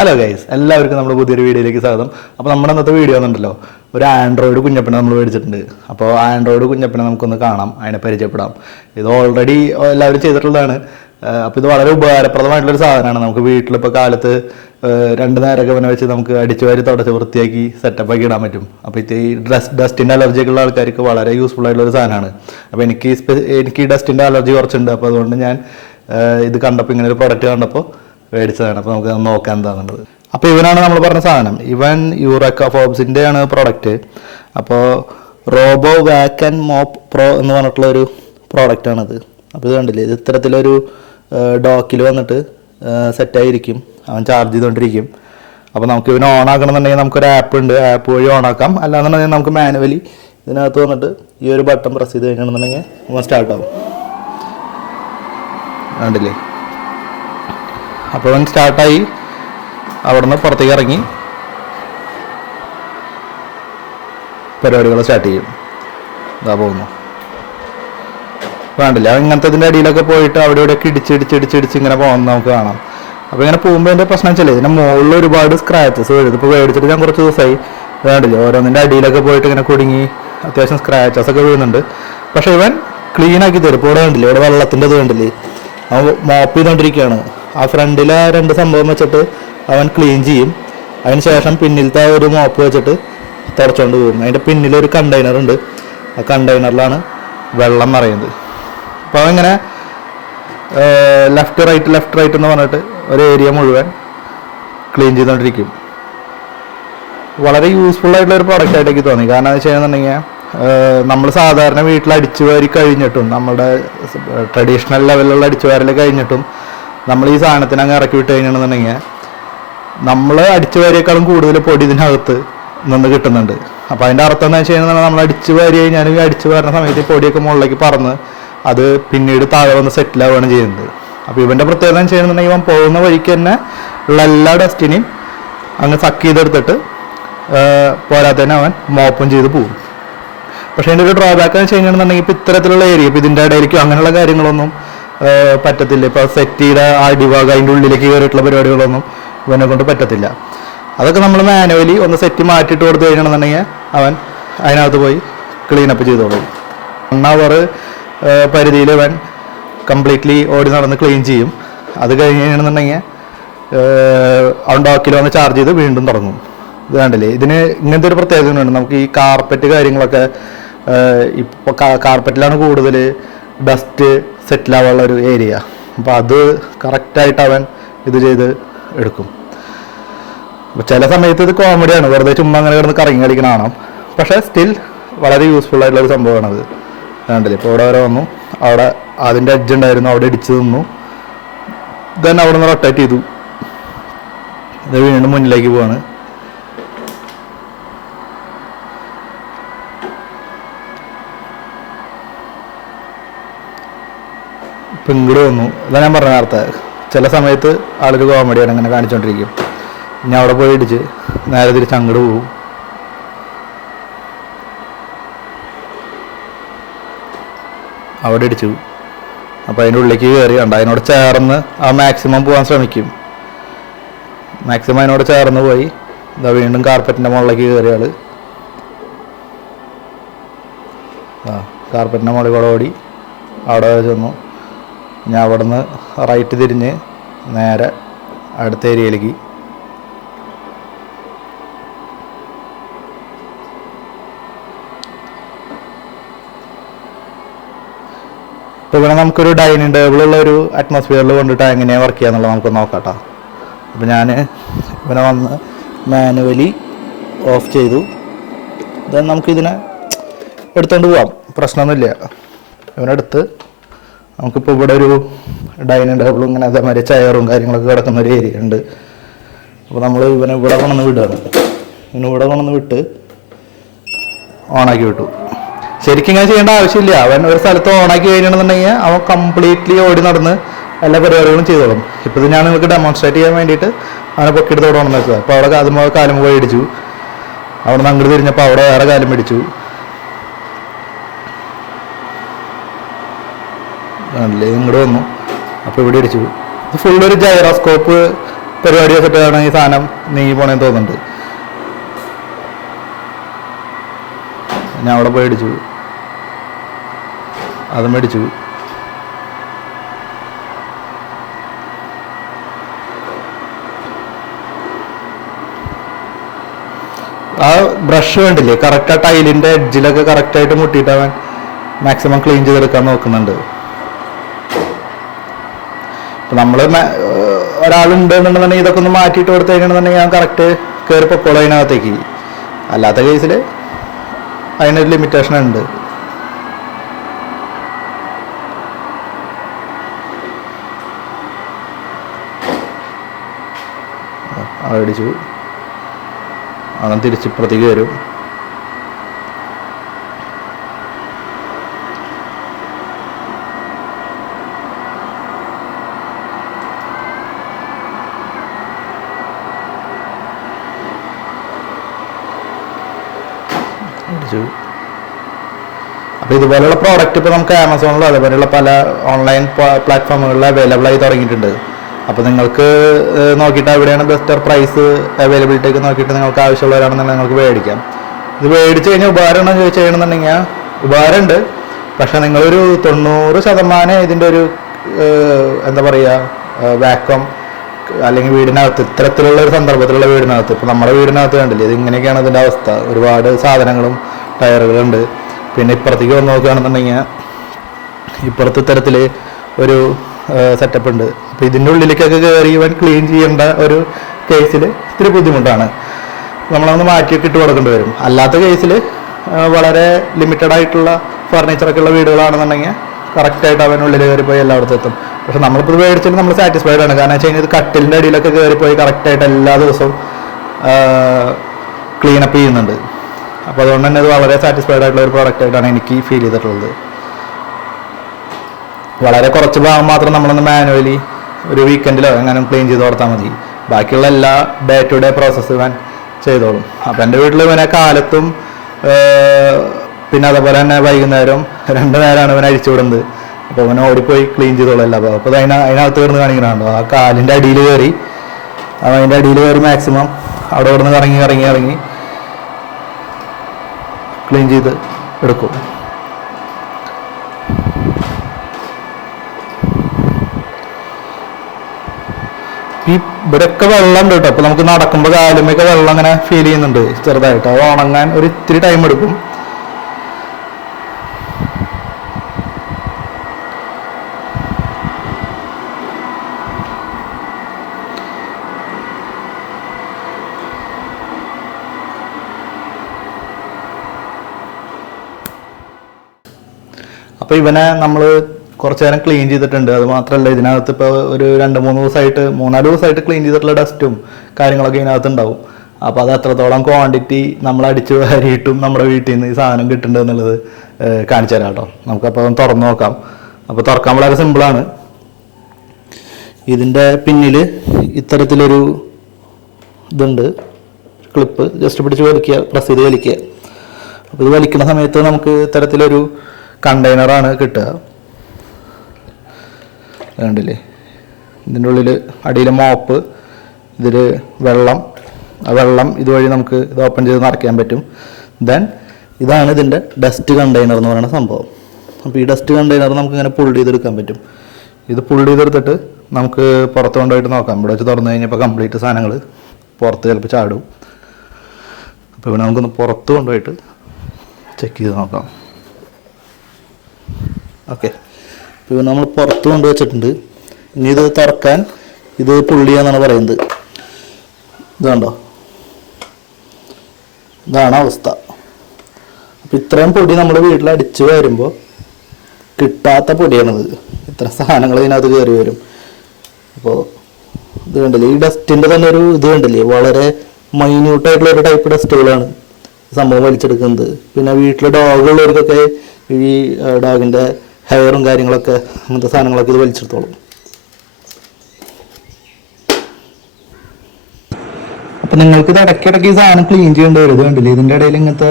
Hello guys, എല്ലാവർക്കും നമ്മുടെ പുതിയൊരു വീഡിയോയിലേക്ക് സ്വാഗതം. അപ്പോൾ നമ്മുടെ അന്നത്തെ വീഡിയോ എന്നുണ്ടല്ലോ, ഒരു ആൻഡ്രോയിഡ് കുഞ്ഞപ്പനെ നമ്മൾ മേടിച്ചിട്ടുണ്ട്. അപ്പോൾ ആൻഡ്രോയിഡ് കുഞ്ഞപ്പനെ നമുക്കൊന്ന് കാണാം, അതിനെ പരിചയപ്പെടാം. ഇത് ഓൾറെഡി എല്ലാവരും ചെയ്തിട്ടുള്ളതാണ്. അപ്പോൾ ഇത് വളരെ ഉപകാരപ്രദമായിട്ടുള്ളൊരു സാധനമാണ്. നമുക്ക് വീട്ടിലിപ്പോൾ കാലത്ത് 2 നേരമൊക്കെ ഇവനെ വെച്ച് നമുക്ക് അടിച്ചു വാരി തുടച്ച് വൃത്തിയാക്കി സെറ്റപ്പാക്കി ഇടാൻ പറ്റും. അപ്പോൾ ഇത് ഈ ഡസ്റ്റിൻ്റെ അലർജിയൊക്കെ ഉള്ള ആൾക്കാർക്ക് വളരെ യൂസ്ഫുൾ ആയിട്ടുള്ളൊരു സാധനമാണ്. അപ്പോൾ എനിക്ക് ഈ ഡസ്റ്റിൻ്റെ അലർജി കുറച്ചുണ്ട്. അപ്പോൾ അതുകൊണ്ട് ഞാൻ ഇത് കണ്ടപ്പോൾ, ഇങ്ങനെ ഒരു പ്രൊഡക്റ്റ് കണ്ടപ്പോൾ മേടിച്ചതാണ്. അപ്പോൾ നമുക്ക് നോക്കാൻ എന്താണെന്നുള്ളത്. അപ്പോൾ ഇവനാണ് നമ്മൾ പറഞ്ഞ സാധനം. ഇവൻ യൂറക്ക ഫോബ്സിൻ്റെ ആണ് പ്രൊഡക്റ്റ്. അപ്പോൾ robo walk and mop pro എന്ന് പറഞ്ഞിട്ടുള്ളൊരു പ്രോഡക്റ്റാണിത്. അപ്പോൾ ഇത് കണ്ടില്ലേ, ഇത് ഇത്തരത്തിലൊരു ഡോക്കിൽ വന്നിട്ട് സെറ്റായിരിക്കും. അവൻ ചാർജ് ചെയ്തുകൊണ്ടിരിക്കും. അപ്പോൾ നമുക്ക് ഇവന് ഓൺ ആക്കണമെന്നുണ്ടെങ്കിൽ നമുക്കൊരു ആപ്പ് ഉണ്ട്, ആപ്പ് വഴി ഓൺ ആക്കാം. അല്ലാന്നുണ്ടെങ്കിൽ നമുക്ക് മാനുവലി ഇതിനകത്ത് വന്നിട്ട് ഈ ഒരു ബട്ടൺ പ്രസ് ചെയ്ത് കഴിഞ്ഞിട്ടുണ്ടെന്നുണ്ടെങ്കിൽ നമ്മൾ സ്റ്റാർട്ടാവും. കണ്ടില്ലേ, അപ്പോൾ അവൻ സ്റ്റാർട്ടായി അവിടെ നിന്ന് പുറത്തേക്ക് ഇറങ്ങി പരിപാടികൾ സ്റ്റാർട്ട് ചെയ്യും. ഇതാ പോകുന്നു, വേണ്ടില്ല. ഇങ്ങനത്തെ ഇതിൻ്റെ അടിയിലൊക്കെ പോയിട്ട് അവിടെ ഇവിടെയൊക്കെ ഇടിച്ച് ഇങ്ങനെ പോകുന്നത് നമുക്ക് കാണാം. അപ്പോൾ ഇങ്ങനെ പോകുമ്പോൾ എൻ്റെ പ്രശ്നം വെച്ചാൽ ഇതിൻ്റെ മുകളിൽ ഒരുപാട് സ്ക്രാച്ചസ് വരും. ഇപ്പോൾ മേടിച്ചിട്ട് ഞാൻ കുറച്ച് ദിവസമായി. വേണ്ടില്ല, ഓരോന്നിൻ്റെ അടിയിലൊക്കെ പോയിട്ട് ഇങ്ങനെ കുടുങ്ങി അത്യാവശ്യം സ്ക്രാച്ചസ് ഒക്കെ വീഴുന്നുണ്ട്. പക്ഷേ ഇവൻ ക്ലീൻ ആക്കി തരും. ഇപ്പോൾ ഇവിടെ കണ്ടില്ലേ, ഇവിടെ വെള്ളത്തിൻ്റെ ഇത് കണ്ടില്ലേ, അവൻ മോപ്പ് ചെയ്തുകൊണ്ടിരിക്കുകയാണ്. ആ ഫ്രണ്ടിലെ 2 സംഭവം വെച്ചിട്ട് അവൻ ക്ലീൻ ചെയ്യും. അതിന് ശേഷം പിന്നിലത്തെ ഒരു മോപ്പ് വെച്ചിട്ട് തുടച്ചുകൊണ്ട് പോകും. അതിൻ്റെ പിന്നിലൊരു കണ്ടെയ്നർ ഉണ്ട്. ആ കണ്ടെയ്നറിലാണ് വെള്ളം നിറയുന്നത്. അപ്പോൾ അവങ്ങനെ ലെഫ്റ്റ് റൈറ്റ് എന്ന് പറഞ്ഞിട്ട് ഒരു ഏരിയ മുഴുവൻ ക്ലീൻ ചെയ്തുകൊണ്ടിരിക്കും. വളരെ യൂസ്ഫുൾ ആയിട്ടുള്ള ഒരു പ്രോഡക്റ്റ് ആയിട്ട് എനിക്ക് തോന്നി. കാരണം എന്ന് വെച്ച് കഴിഞ്ഞിട്ടുണ്ടെങ്കിൽ നമ്മൾ സാധാരണ വീട്ടിൽ അടിച്ചു വാരി കഴിഞ്ഞിട്ടും, നമ്മുടെ ട്രഡീഷണൽ ലെവലിലുള്ള അടിച്ചു വാരൽ കഴിഞ്ഞിട്ടും നമ്മൾ ഈ സാധനത്തിന് അങ്ങ് ഇറക്കി വിട്ട് കഴിഞ്ഞിട്ടുണ്ടെന്നുണ്ടെങ്കിൽ നമ്മൾ അടിച്ചു വാരിയേക്കാളും കൂടുതൽ പൊടി ഇതിനകത്ത് നിന്ന് കിട്ടുന്നുണ്ട്. അപ്പോൾ അതിൻ്റെ അർത്ഥം എന്താ വെച്ച് കഴിഞ്ഞാൽ, നമ്മൾ അടിച്ചു വാരി കഴിഞ്ഞാൽ ഈ അടിച്ചു വാരുന്ന സമയത്ത് ഈ പൊടിയൊക്കെ മുകളിലേക്ക് പറന്ന് അത് പിന്നീട് താഴെ വന്ന് സെറ്റിലാവുകയാണ് ചെയ്യുന്നത്. അപ്പോൾ ഇവൻ്റെ പ്രത്യേകത എന്ന് വെച്ച് കഴിഞ്ഞിട്ടുണ്ടെങ്കിൽ ഇവൻ പോകുന്ന വഴിക്ക് തന്നെ ഉള്ള എല്ലാ ഡസ്റ്റിനെയും അങ്ങ് സക്ക് ചെയ്തെടുത്തിട്ട് പോരാത്തന്നെ അവൻ മോപ്പും ചെയ്ത് പോകും. പക്ഷേ അതിൻ്റെ ഒരു ഡ്രോബാക്ക് എന്ന് വെച്ച് കഴിഞ്ഞിട്ടുണ്ടെങ്കിൽ ഇപ്പോൾ ഇത്തരത്തിലുള്ള ഏരിയ, ഇപ്പോൾ ഇതിൻ്റെ ഇടയിലേക്കും അങ്ങനെയുള്ള കാര്യങ്ങളൊന്നും പറ്റത്തില്ല. ഇപ്പോൾ സെറ്റിയുടെ അടിഭാഗം അതിൻ്റെ ഉള്ളിലേക്ക് കയറിയിട്ടുള്ള പരിപാടികളൊന്നും ഇവനെ കൊണ്ട് പറ്റത്തില്ല. അതൊക്കെ നമ്മൾ മാനുവലി ഒന്ന് സെറ്റ് മാറ്റിയിട്ട് കൊടുത്തു കഴിഞ്ഞിട്ടുണ്ടെന്നുണ്ടെങ്കിൽ അവൻ അതിനകത്ത് പോയി ക്ലീനപ്പ് ചെയ്തോളും. 1 hour പരിധിയിൽ അവൻ കംപ്ലീറ്റ്ലി ഓടി നടന്ന് ക്ലീൻ ചെയ്യും. അത് കഴിഞ്ഞ് കഴിഞ്ഞിട്ടുണ്ടെങ്കിൽ അവൻ ഡോക്കിൽ വന്ന് ചാർജ് ചെയ്ത് വീണ്ടും തുടങ്ങും. ഇത് കണ്ടില്ലേ, ഇതിന് ഇങ്ങനത്തെ ഒരു പ്രത്യേകത ഉണ്ട്. നമുക്ക് ഈ കാർപ്പറ്റ് കാര്യങ്ങളൊക്കെ ഇപ്പോൾ കാർപ്പറ്റിലാണ് കൂടുതൽ ഡസ്റ്റ് സെറ്റിലാവാനുള്ള ഒരു ഏരിയ. അപ്പോൾ അത് കറക്റ്റായിട്ട് അവൻ ഇത് ചെയ്ത് എടുക്കും. അപ്പോൾ ചില സമയത്ത് ഇത് കോമഡിയാണ്, വെറുതെ ചുമ്മാ അങ്ങനെ കിടന്ന് കറങ്ങി കളിക്കണ കാണാം. പക്ഷേ സ്റ്റിൽ വളരെ യൂസ്ഫുൾ ആയിട്ടുള്ളൊരു സംഭവമാണത്. വേണ്ടല്ലേ, ഇപ്പോൾ ഇവിടെ വരെ വന്നു, അവിടെ അതിൻ്റെ എഡ്ജ് ഉണ്ടായിരുന്നു, അവിടെ ഇടിച്ച് നിന്നു, ദെൻ അവിടെ നിന്ന് റൊട്ടേറ്റ് ചെയ്തു, ഇത് വീണ്ടും മുന്നിലേക്ക് പോവാണ്. ഇപ്പം ഇങ്ങോട്ട് വന്നു. അതാ ഞാൻ പറഞ്ഞ നേരത്തെ, ചില സമയത്ത് ആളൊരു കോമഡിയാണ് അങ്ങനെ കാണിച്ചുകൊണ്ടിരിക്കും. ഞാൻ അവിടെ പോയി ഇടിച്ച് നേരെ തിരിച്ച് അങ്ങോട്ട് പോകും. അവിടെ ഇടിച്ചു. അപ്പോൾ അതിൻ്റെ ഉള്ളിലേക്ക് കയറി കണ്ട, അതിനോട് ചേർന്ന് ആ മാക്സിമം പോകാൻ ശ്രമിക്കും. മാക്സിമം അതിനോട് ചേർന്ന് പോയി ഇതാ വീണ്ടും കാർപ്പറ്റിൻ്റെ മുകളിലേക്ക് കയറിയ ആൾ കാർപ്പറ്റിൻ്റെ മുകളിൽ കൂടെ ഓടി അവിടെ ചെന്നു. ഞാൻ അവിടെ നിന്ന് റൈറ്റ് തിരിഞ്ഞ് നേരെ അടുത്ത ഏരിയയിലേക്ക്. ഇപ്പോൾ ഇവിടെ നമുക്കൊരു ഡൈനിങ് ടേബിളുള്ള ഒരു അറ്റ്മോസ്ഫിയറിൽ കൊണ്ടിട്ട് എങ്ങനെയാണ് വർക്ക് ചെയ്യുക എന്നുള്ളത് നമുക്ക് നോക്കാം കേട്ടോ. അപ്പോൾ ഞാൻ ഇവനെ വന്ന് മാനുവലി ഓഫ് ചെയ്തു. ദെൻ നമുക്കിതിനെ എടുത്തുകൊണ്ട് പോവാം, പ്രശ്നമൊന്നുമില്ല. ഇവനെടുത്ത് നമുക്കിപ്പോൾ ഇവിടെ ഒരു ഡൈനിങ് ടേബിളും ഇങ്ങനെ അതേമാതിരി ചെയറും കാര്യങ്ങളൊക്കെ കിടക്കുന്ന ഒരു ഏരിയ ഉണ്ട്. അപ്പോൾ നമ്മൾ ഇവനെ ഇവിടെ കൊണ്ടുവന്ന് വിടുകയാണ്. ഇവിടെ കൊണ്ടുവന്ന് വിട്ട് ഓണാക്കി വിട്ടു. ശരിക്കും ഇങ്ങനെ ചെയ്യേണ്ട ആവശ്യമില്ല. അവൻ ഒരു സ്ഥലത്ത് ഓണാക്കി കഴിഞ്ഞിട്ടുണ്ടെങ്കിൽ അവൻ കംപ്ലീറ്റ്ലി ഓടി നടന്ന് എല്ലാ പരിപാടികളും ചെയ്തോളും. ഇപ്പോൾ ഇത് ഞാൻ നിങ്ങൾക്ക് ഡെമോൺസ്ട്രേറ്റ് ചെയ്യാൻ വേണ്ടിയിട്ട് അവനെ പൊക്കിയെടുത്ത് അവിടെ കൊണ്ടുവന്ന് വെച്ചത്. അപ്പോൾ അവിടെ കാലും പോയി ഇടിച്ചു. അവിടെ നിന്ന് അങ്ങോട്ട് തിരിഞ്ഞപ്പോൾ അവിടെ വേറെ കാലും പിടിച്ചു. അല്ലേ ഇങ്ങോട്ട് വന്നു. അപ്പോൾ ഇവിടെ ഇടിച്ചു. ഇത് ഫുള്ളൊരു ജൈറോസ്കോപ്പ് പരിപാടി വെച്ചിട്ടാണ് ഈ സാധനം നീങ്ങി പോണേന്ന് തോന്നുന്നുണ്ട്. ഞാൻ അവിടെ പോയി അടിച്ചു, അതും മേടിച്ചു. ആ ബ്രഷ് വേണ്ടില്ലേ, കറക്റ്റ് ആ ടൈലിന്റെ എഡ്ജിലൊക്കെ കറക്റ്റായിട്ട് മുട്ടിയിട്ട് അവൻ മാക്സിമം ക്ലീൻ ചെയ്തെടുക്കാൻ നോക്കുന്നുണ്ട്. ഇപ്പം നമ്മൾ ഒരാളുണ്ടെന്നുണ്ടെന്നുണ്ടെങ്കിൽ ഇതൊക്കെ ഒന്ന് മാറ്റിയിട്ട് കൊടുത്തു കഴിഞ്ഞിട്ടുണ്ടെങ്കിൽ ഞാൻ കറക്റ്റ് കയറി പൊക്കോളൂ അതിനകത്തേക്ക്. അല്ലാത്ത കേസിൽ അതിനൊരു ലിമിറ്റേഷൻ ഉണ്ട്. അടിച്ചു, അവൻ തിരിച്ചിപ്പുറത്തേക്ക് വരും. അപ്പോൾ ഇതുപോലെയുള്ള പ്രോഡക്റ്റ് ഇപ്പോൾ നമുക്ക് ആമസോണിലോ അതേപോലെയുള്ള പല ഓൺലൈൻ പ്ലാറ്റ്ഫോമുകളിൽ അവൈലബിൾ ആയി തുടങ്ങിയിട്ടുണ്ട്. അപ്പോൾ നിങ്ങൾക്ക് നോക്കിയിട്ട് എവിടെയാണ് ബെസ്റ്റർ പ്രൈസ് അവൈലബിലിറ്റി ഒക്കെ നോക്കിയിട്ട് നിങ്ങൾക്ക് ആവശ്യമുള്ളവരാണെന്നുണ്ടെങ്കിൽ നിങ്ങൾക്ക് മേടിക്കാം. ഇത് മേടിച്ച് കഴിഞ്ഞാൽ ഉപകാരം ഉണ്ടോ ചോദിച്ചു ചെയ്യണമെന്നുണ്ടെങ്കിൽ ഉപകാരമുണ്ട്. പക്ഷേ നിങ്ങളൊരു 90% ഇതിൻ്റെ ഒരു എന്താ പറയുക വാക്വം അല്ലെങ്കിൽ വീടിനകത്ത് ഇത്തരത്തിലുള്ള ഒരു സന്ദർഭത്തിലുള്ള വീടിനകത്ത്, ഇപ്പോൾ നമ്മുടെ വീടിനകത്ത് കണ്ടില്ലേ ഇത് ഇങ്ങനെയൊക്കെയാണ് ഇതിൻ്റെ അവസ്ഥ. ഒരുപാട് സാധനങ്ങളും ടയറുകളുണ്ട്. പിന്നെ ഇപ്പുറത്തേക്ക് വന്ന് നോക്കുകയാണെന്നുണ്ടെങ്കിൽ ഇപ്പുറത്തെ തരത്തിൽ ഒരു സെറ്റപ്പ് ഉണ്ട്. അപ്പോൾ ഇതിൻ്റെ ഉള്ളിലേക്കൊക്കെ കയറി ഇവൻ ക്ലീൻ ചെയ്യേണ്ട ഒരു കേസിൽ ഇത്തിരി ബുദ്ധിമുട്ടാണ്. നമ്മളൊന്ന് മാറ്റിയൊക്കെ ഇട്ട് കൊടുക്കേണ്ടി വരും. അല്ലാത്ത കേസിൽ വളരെ ലിമിറ്റഡ് ആയിട്ടുള്ള ഫർണിച്ചറൊക്കെ ഉള്ള വീടുകളാണെന്നുണ്ടെങ്കിൽ കറക്റ്റായിട്ട് അവനുള്ളിൽ കയറിപ്പോയി എല്ലായിടത്തും എത്തും. പക്ഷെ നമ്മളിപ്പോൾ മേടിച്ചിട്ട് നമ്മൾ സാറ്റിസ്ഫൈഡ് ആണ്. കാരണം വെച്ച് കഴിഞ്ഞാൽ ഇത് കട്ടിലിൻ്റെ അടിയിലൊക്കെ കയറിപ്പോയി കറക്റ്റായിട്ട് എല്ലാ ദിവസവും ക്ലീനപ്പ് ചെയ്യുന്നുണ്ട്. അപ്പോൾ അതുകൊണ്ട് തന്നെ ഇത് വളരെ സാറ്റിസ്ഫൈഡ് ആയിട്ടുള്ള ഒരു പ്രോഡക്റ്റായിട്ടാണ് എനിക്ക് ഫീൽ ചെയ്തിട്ടുള്ളത്. വളരെ കുറച്ച് ഭാഗം മാത്രം നമ്മളൊന്ന് മാനുവലി ഒരു വീക്കെൻഡിലോ എങ്ങനെ ക്ലീൻ ചെയ്ത് കൊടുത്താൽ മതി. ബാക്കിയുള്ള എല്ലാ ഡേ ടു ഡേ പ്രോസസ്സ് ഇവൻ ചെയ്തോളും. അപ്പം എൻ്റെ വീട്ടിൽ ഇവനെ കാലത്തും പിന്നെ അതേപോലെ തന്നെ വൈകുന്നേരം 2 നേരമാണ് ഇവൻ അഴിച്ചു വിടുന്നത്. അപ്പോൾ അവനെ ഓടിപ്പോയി ക്ലീൻ ചെയ്തോളും എല്ലാ ഭാഗം. അപ്പോൾ അതിനകത്ത് കയറുന്ന കാണിക്കണോ ആ കാലിൻ്റെ അടിയിൽ കയറി അവൻ അതിൻ്റെ അടിയിൽ കയറി മാക്സിമം അവിടെ ഇവിടുന്ന് ഇറങ്ങി ക്ലീൻ ചെയ്ത് എടുക്കും. ഈ ഇവിടെയൊക്കെ വെള്ളം ഉണ്ട് കേട്ടോ. അപ്പോൾ നമുക്ക് നടക്കുമ്പോൾ കാലുമൊക്കെ വെള്ളം അങ്ങനെ ഫീൽ ചെയ്യുന്നുണ്ട് ചെറുതായിട്ട്. അത് ഉണങ്ങാൻ ഒരു ഇത്തിരി ടൈം എടുക്കും. അപ്പോൾ ഇവനെ നമ്മൾ കുറച്ച് നേരം ക്ലീൻ ചെയ്തിട്ടുണ്ട്. അത് മാത്രമല്ല ഇതിനകത്ത് ഇപ്പോൾ ഒരു 2-3 ദിവസമായിട്ട് 3-4 ദിവസമായിട്ട് ക്ലീൻ ചെയ്തിട്ടുള്ള ഡസ്റ്റും കാര്യങ്ങളൊക്കെ ഇതിനകത്ത് ഉണ്ടാവും. അപ്പോൾ അത് എത്രത്തോളം ക്വാണ്ടിറ്റി നമ്മൾ അടിച്ചു വാരിയിട്ടും നമ്മുടെ വീട്ടിൽ നിന്ന് ഈ സാധനം കിട്ടുന്നുണ്ട് എന്നുള്ളത് കാണിച്ചു തരാം കേട്ടോ. നമുക്കപ്പോൾ തുറന്ന് നോക്കാം. അപ്പോൾ തുറക്കാൻ വളരെ സിമ്പിളാണ്. ഇതിൻ്റെ പിന്നിൽ ഇത്തരത്തിലൊരു ഇതുണ്ട്, ക്ലിപ്പ്. ജസ്റ്റ് പിടിച്ച് വലിക്കുക, പ്രസ് ചെയ്ത് വലിക്കുക. അപ്പോൾ ഇത് വലിക്കുന്ന സമയത്ത് നമുക്ക് ഇത്തരത്തിലൊരു കണ്ടെയ്നറാണ് കിട്ടുക. കണ്ടില്ലേ, ഇതിൻ്റെ ഉള്ളിൽ അടിയിൽ മോപ്പ്, ഇതിൽ വെള്ളം, ആ വെള്ളം ഇതുവഴി നമുക്ക് ഇത് ഓപ്പൺ ചെയ്ത് നിറയ്ക്കാൻ പറ്റും. ദെൻ ഇതാണ് ഇതിൻ്റെ ഡസ്റ്റ് കണ്ടെയ്നർ എന്ന് പറയുന്ന സംഭവം. അപ്പോൾ ഈ ഡസ്റ്റ് കണ്ടെയ്നർ നമുക്ക് ഇങ്ങനെ പുൾ ചെയ്തെടുക്കാൻ പറ്റും. ഇത് പുൾ ചെയ്തെടുത്തിട്ട് നമുക്ക് പുറത്ത് കൊണ്ടുപോയിട്ട് നോക്കാം. ഇവിടെ വെച്ച് തുറന്നു കഴിഞ്ഞപ്പോൾ കംപ്ലീറ്റ് സാധനങ്ങൾ പുറത്ത് ചിലപ്പോൾ ചാടും. അപ്പോൾ ഇവിടെ നമുക്കൊന്ന് പുറത്ത് കൊണ്ടുപോയിട്ട് ചെക്ക് ചെയ്ത് നോക്കാം. ഓക്കെ, ഇപ്പോൾ നമ്മൾ പുറത്ത് കൊണ്ടുവച്ചിട്ടുണ്ട്. ഇനി ഇത് തുറക്കാൻ ഇത് പുള്ളിയാന്നാണ് പറയുന്നത്. ഇതുണ്ടോ, ഇതാണ് അവസ്ഥ. അപ്പോൾ ഇത്രയും പൊടി നമ്മൾ വീട്ടിൽ അടിച്ച് വരുമ്പോൾ കിട്ടാത്ത പൊടിയാണിത്. ഇത്ര സാധനങ്ങൾ ഇതിനകത്ത് കയറി വരും. അപ്പോൾ ഇത് കണ്ടില്ലേ, ഈ ഡസ്റ്റിൻ്റെ തന്നെ ഒരു ഇത് കണ്ടില്ലേ, വളരെ മൈന്യൂട്ടായിട്ടുള്ള ഒരു ടൈപ്പ് ഡസ്റ്റുകളാണ് സംഭവം വലിച്ചെടുക്കുന്നത്. പിന്നെ വീട്ടിൽ ഡോഗുള്ളവർക്കൊക്കെ ഈ ഡോഗിൻ്റെ ഹെയറും കാര്യങ്ങളൊക്കെ അങ്ങനത്തെ സാധനങ്ങളൊക്കെ ഇത് വലിച്ചെടുത്തോളും. അപ്പം നിങ്ങൾക്ക് ഇത് ഇടയ്ക്കിടയ്ക്ക് ഈ സാധനം ക്ലീൻ ചെയ്യേണ്ടി വരും. ഇത് കണ്ടില്ലേ, ഇതിൻ്റെ ഇടയിൽ ഇങ്ങനത്തെ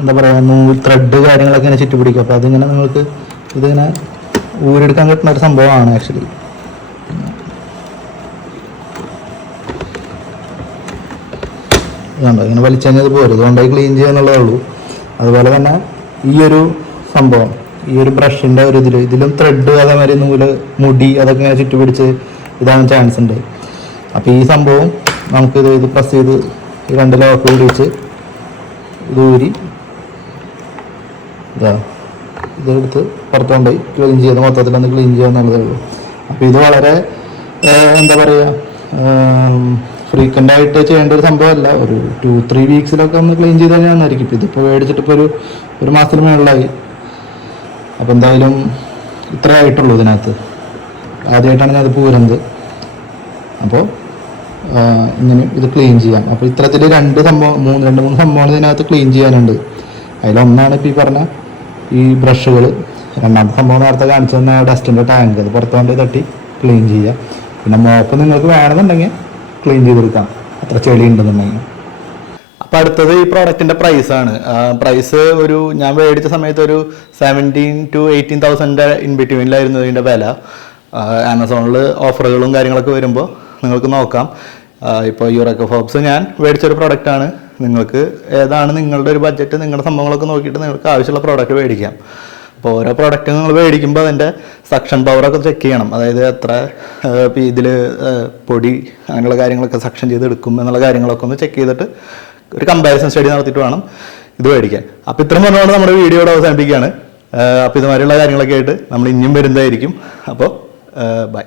എന്താ പറയുക ത്രെഡ് കാര്യങ്ങളൊക്കെ ഇങ്ങനെ ചുറ്റിപ്പിടിക്കും. അപ്പോൾ അതിങ്ങനെ നിങ്ങൾക്ക് ഇതിങ്ങനെ ഊരെടുക്കാൻ കിട്ടുന്ന ഒരു സംഭവമാണ് ആക്ച്വലി. ഇതുണ്ടോ ഇങ്ങനെ വലിച്ചു കഴിഞ്ഞത് പോരും, ഇതുകൊണ്ടായി ക്ലീൻ ചെയ്യാന്നുള്ളതേ ഉള്ളൂ. അതുപോലെ തന്നെ ഈ ഒരു സംഭവം, ഈ ഒരു ബ്രഷിൻ്റെ ഒരു ഇതിലും ത്രെഡ് അതേമാതിരി നൂല് മുടി അതൊക്കെ ഇങ്ങനെ ചുറ്റുപിടിച്ച് ഇടാൻ ചാൻസ് ഉണ്ട്. അപ്പോൾ ഈ സംഭവം ഇത് പ്രസ് ചെയ്ത് ഈ 2 ലോക്ക് പിടിച്ച് ഇത് ഊരി ഇതെടുത്ത് പുറത്ത് കൊണ്ടുപോയി ക്ലീൻ ചെയ്ത് മൊത്തത്തിലൊന്ന് ക്ലീൻ ചെയ്യാന്നുള്ളതേ ഉള്ളൂ. അപ്പോൾ ഇത് വളരെ എന്താ പറയുക, ഫ്രീക്വൻ്റ് ആയിട്ട് ചെയ്യേണ്ട ഒരു സംഭവമല്ല. ഒരു 2-3 വീക്സിലൊക്കെ ഒന്ന് ക്ലീൻ ചെയ്ത് കഴിഞ്ഞാൽ നന്നായിരിക്കും. ഇപ്പോൾ ഇതിപ്പോൾ മേടിച്ചിട്ട് ഇപ്പോൾ ഒരു മാസത്തിന് മുകളിലായി. അപ്പോൾ എന്തായാലും ഇത്രേ ആയിട്ടുള്ളൂ ഇതിനകത്ത്. ആദ്യമായിട്ടാണ് ഞാൻ ഇത് പൂരുന്നത്. അപ്പോൾ ഇങ്ങനെ ഇത് ക്ലീൻ ചെയ്യാം. അപ്പോൾ ഇത്തരത്തിൽ 2 3 സംഭവങ്ങൾ ഇതിനകത്ത് ക്ലീൻ ചെയ്യാനുണ്ട്. അതിലൊന്നാണ് ഇപ്പോൾ ഈ പറഞ്ഞ ഈ ബ്രഷുകൾ. രണ്ടാമത്തെ സംഭവം നേരത്തെ കാണിച്ചു തന്ന ഡസ്റ്റിൻ്റെ ടാങ്ക്, അത് പുറത്തുകൊണ്ട് തട്ടി ക്ലീൻ ചെയ്യുക. പിന്നെ മോപ്പ് നിങ്ങൾക്ക് വേണമെന്നുണ്ടെങ്കിൽ ക്ലീൻ ചെയ്തെടുക്കാം, അത്ര ചെളി ഉണ്ടെന്നുണ്ടെങ്കിൽ. അപ്പോൾ അടുത്തത് ഈ പ്രോഡക്റ്റിൻ്റെ പ്രൈസാണ്. പ്രൈസ് ഞാൻ മേടിച്ച സമയത്ത് ഒരു 17,000 to 18,000 ഇൻ ബിറ്റ്വീനിലായിരുന്നു ഇതിൻ്റെ വില. ആമസോണിൽ ഓഫറുകളും കാര്യങ്ങളൊക്കെ വരുമ്പോൾ നിങ്ങൾക്ക് നോക്കാം. ഇപ്പോൾ യൂറോക്ക ഫോബ്സ് ഞാൻ മേടിച്ചൊരു പ്രോഡക്റ്റാണ്. നിങ്ങൾക്ക് ഏതാണ് നിങ്ങളുടെ ഒരു ബഡ്ജറ്റ്, നിങ്ങളുടെ സംഭവങ്ങളൊക്കെ നോക്കിയിട്ട് നിങ്ങൾക്ക് ആവശ്യമുള്ള പ്രോഡക്റ്റ് മേടിക്കാം. അപ്പോൾ ഓരോ പ്രോഡക്റ്റ് നിങ്ങൾ മേടിക്കുമ്പോൾ അതിൻ്റെ സക്ഷൻ പവറൊക്കെ ചെക്ക് ചെയ്യണം. അതായത് എത്ര ഇതിൽ പൊടി അങ്ങനെയുള്ള കാര്യങ്ങളൊക്കെ സക്ഷൻ ചെയ്ത് എടുക്കും എന്നുള്ള കാര്യങ്ങളൊക്കെ ഒന്ന് ചെക്ക് ചെയ്തിട്ട് ഒരു കമ്പാരിസൺ സ്റ്റഡി നടത്തിയിട്ട് വേണം ഇത് മേടിക്കാൻ. അപ്പോൾ ഇത്രയും പറഞ്ഞുകൊണ്ട് നമ്മുടെ വീഡിയോയുടെ അവസാനിപ്പിക്കുകയാണ്. അപ്പോൾ ഇതുമാതിരിയുള്ള കാര്യങ്ങളൊക്കെ ആയിട്ട് നമ്മൾ ഇനിയും വരുന്നതായിരിക്കും. അപ്പോൾ ബൈ.